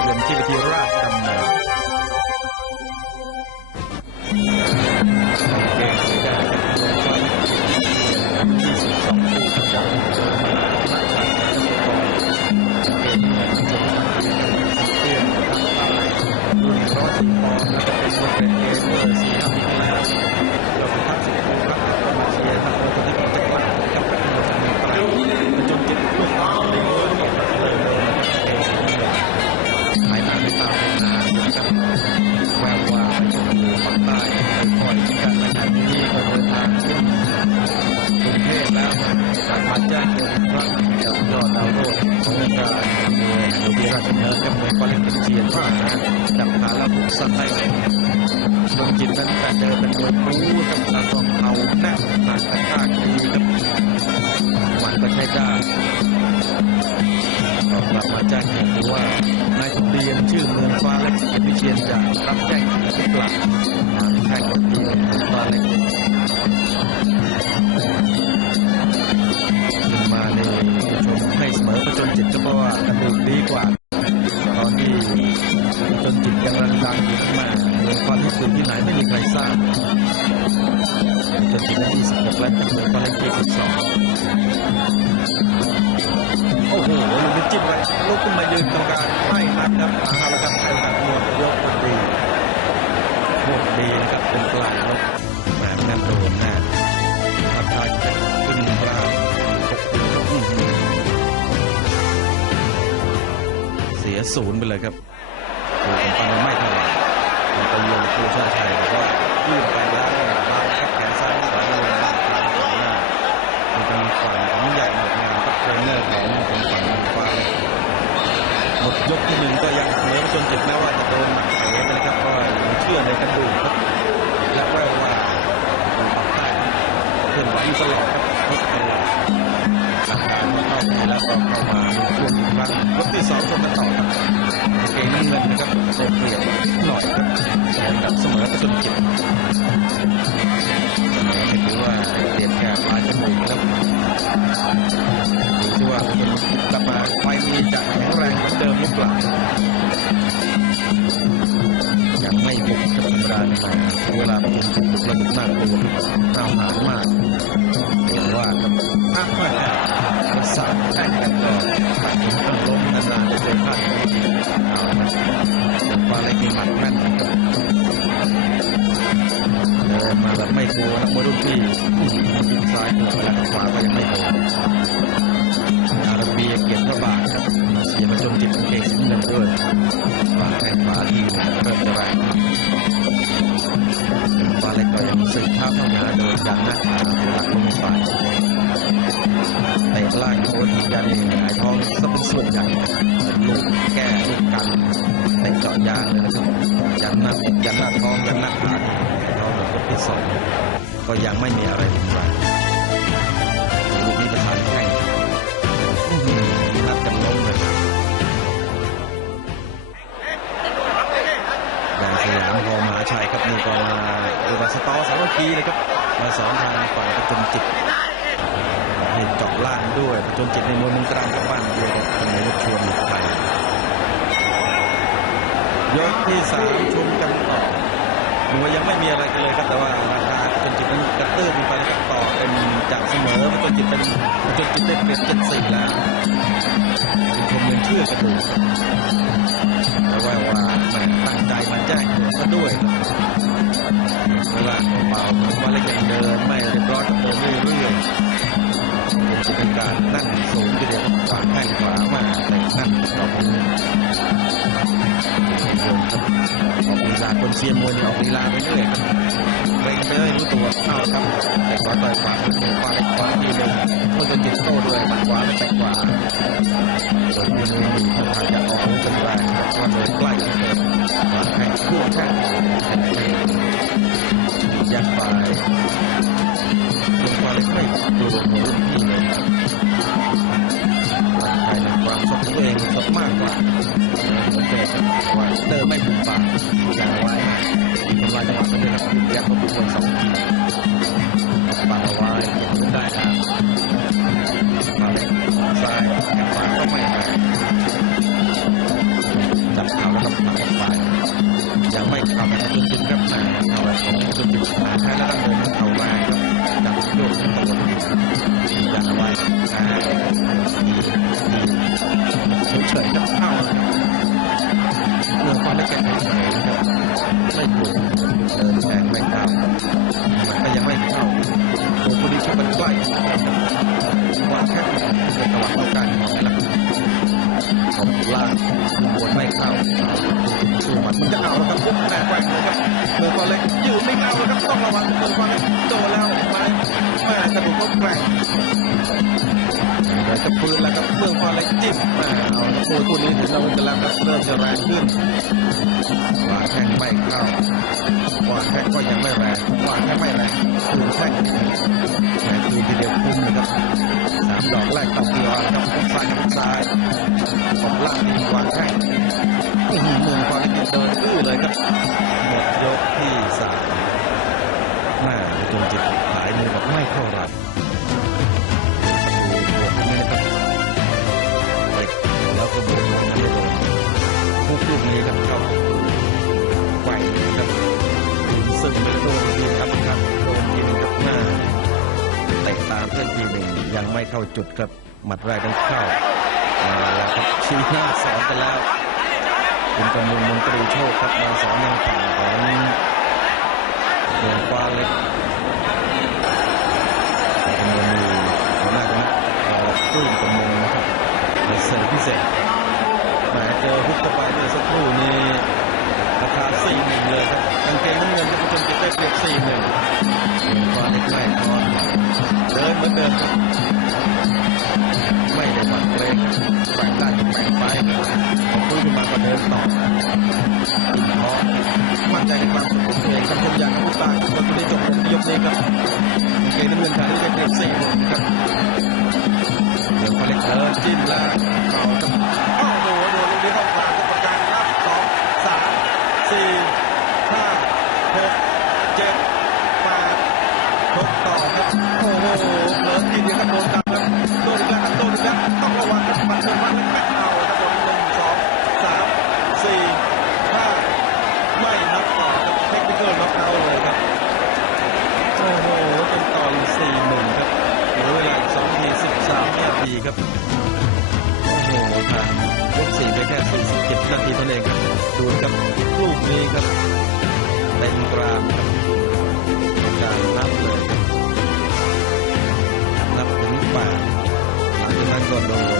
ายนที่เวทีราชดำเนินเกมสีแดงกับมวยไฟ22ปีจากเตี้ยรุ่นร้อยสิบปอนด์แล้วก็เป็นมวยเกรดเอเมื่อสี่ห้าปี ยนว่านะจับขาแล้วบุกสันได้เลยดวงจิตนั้นแต่เดินเป็นมวยบู๊กับตาทองเทาแน่นหนักกระชากดีครับมันก็ใช้ได้ก็กลับมาแจ้งเหตุว่านายทะเบียนชื่อเมืองฟ้าเล็กวิเชียนจะรับแจ้งเหตุหรือเปล่าทางแพ่งของทีมเมืองฟ้าเล็กมาในชมให้เสมอประจนจิตก็เพราะว่าดูดีกว่า จิตกำลังดังอยู่มาเมืองฟ้าเล็กอยู่ที่ไหนไม่มีใครทราบจนจิตนั้น26และเมืองฟ้าเล็ก22โอ้โหลูกจิ้มไปลุกขึ้นมายืนกรรมการไม่นับครับอาละครับเป็นแบบหมดยกดีโคตรดีนะครับเป็นปลายยกแหมแม่นโดนน่ทักทายขึ้นกลางเสียศูนย์ไปเลยครับ ยังเชื่อในกระดูกครับและแววว่าคนปากใต้เคลื่อนไหวอยู่ตลอดครับทุกตลอดหลังการเข้าไปแล้วก็เข้ามาในช่วงครั้งรถที่สองชมกันต่อครับเกมน้ำเงินนะครับเสียเปรียบหน่อยครับแต่ดับเสมอไปจนจิตเส ประชุมบุกระบุกน่ากลัวน่าหานมากเห็นว่าครับอ้าวไม่ได้ประสานแข่งกันก็ตัดถึงต้องล้มนานๆจะเจอพลาดไม่ดีเอาละครับฟ้าเล็กมีหมัดแม่นเดินมาแบบไม่กลัวนักมวยรุ่นพี่ซ้ายหัวแล้วก็ขวาก็ยังไม่โดนอาราเบียเกียรติพระบาทเสียมาจนจิตกางเกงสีเงินด้วย ฟ้าเล็กก็ยังสึกเท้าเข้าหาโดนยันหน้าขาหลักลงไปเตะล่างโค้นยันหงายท้องซะเป็นส่วนใหญ่เป็นลูกแก้ลูกกันเตะเจาะยางเลยนะครับยันหน้าอกยันหน้าท้องยันหน้าขาเราหมดยกที่สองก็ยังไม่มีอะไรรุนแรงลูกนี้ประธานแข่งนัดกันล้มเลยแดงสยามพอมหาชัยครับนี่ก็มา ดูบาสตอสามัคคีเลยครับมาสอนทางฝ่ายประจนจิตให้เจาะล่างด้วยประจนจิตในมวยมุมกลางกับบ้นด้วยครับทำไมลูกชวนหลุดไปยกที่สามชมกันต่อมวยยังไม่มีอะไรกันเลยครับแต่ว่าราคาจนจิตมันกระตื้นไปแล้วก็ต่อเป็นจากเสมอจนจิตเป็นจนจิตได้เปลี่ยนเจ็ดสี่แล้วชมยังเชื่อกันดูแล้วว่าว่าตั้งใจมาแจ้งเหตุซะด้วย เบาเล็กยังเดินไม่เรียบร้อยเดินเรื่อยๆจะเป็นการนั่งสูงทีเดียวขวาแข้งขวามาแต่นั่งต่อไปนี้ออกลีลาคนเชียร์มวยออกลีลาไปเรื่อยเร่งไปเรื่อยรู้ตัวเข้าครับแต่ขวาต่อยขวาเป็นขวาขวาทีหนึ่งคนจะจิตโต้ด้วยขวาแตกขวาโดยมีมือมีท่าทางจะออกอาวุธกันแรงครับว่าเดินใกล้เกินขวาแข้งคู่แข้ง ยัดไปลงขวาเล็กไม่ดูลงมือรุ่นพี่เลยครับร่างกายในความสดของตัวเองสดมากกว่าสังเกตว่าเดินไม่ผูกปากอย่างไว้ทำลายจังหวะไปเลยครับยักษ์มาบุกคนสองที โอ้พอดีช่วงมันใกล้วางแค่เป็นตลาดต้องการของแล้วของล่างบนไม่เข้าสู้มันมันจะเอาแล้วครับปุ๊บแรงแกว่งเลยครับเมืองตอนเล็กอยืนไม่เข้าเลยครับต้องระวังเมืองตอนเล็กโดนแล้วมาแม่กระดูกก็แกว่งเดี๋ยวจะปืนแล้วครับเมืองตอนเล็กจิ้มม่เอาครับมวคู่นี้ถึงเราจะแรงครับเริ่มจะแรงขึ้นวางแข้งไม่เข้าวางแข้งก็ยังไม่แรงวางแข้งไม่แรงคืนแข้งามดอกแรกต่อเกียวนะครับซ้ายซ้ายของล่างนี่วางแข้งหือเมืองความกินเดินดื้อเลยครับหมดยกที่สามแม่ดวงจิตหายมือบอกไม่เท่าไหร่ ยังไม่เข้าจุดครับหมัดแรกต้องเข้าเอาละครับชี้หน้าสอนกันแล้วคุณกำมลมนตรีโชคครับมาสอนแนวฝั่งของเมืองฟ้าเล็กกำมลมีหัวหน้าคณะออกตุ้มกำมลนะครับในเสริมพิเศษแหมเจอฮุกเข้าไปเมื่อสักครู่นี้ราคา4หนึ่งเลยครับกางเกงน้ำเงินก็เป็นเก็บได้เปรียบ4หนึ่งเมืองฟ้าเล็กไม่ทอนเดินเหมือนเดิมครับไม่ ดินต่อเพราะมั่นใจในความสมบูรณ์ตัวเองครับผมอยากให้ผู้ตายคนที่ได้จบยกนี้ครับเกมน้ำเงินขาดที่ได้เปรียบสี่หนึ่งครับเดี๋ยวพอเล็กเดินจิ้มแล้วเข่า ครับ โอ้โหทางยกสี่ไปแค่สี่สิบเจ็ดนาทีเท่านั้นเองครับ ดูครับลูกนี้ครับเป็นกลางครับการนับเลยนับถึงแปดหลังจากนั้นก็โดน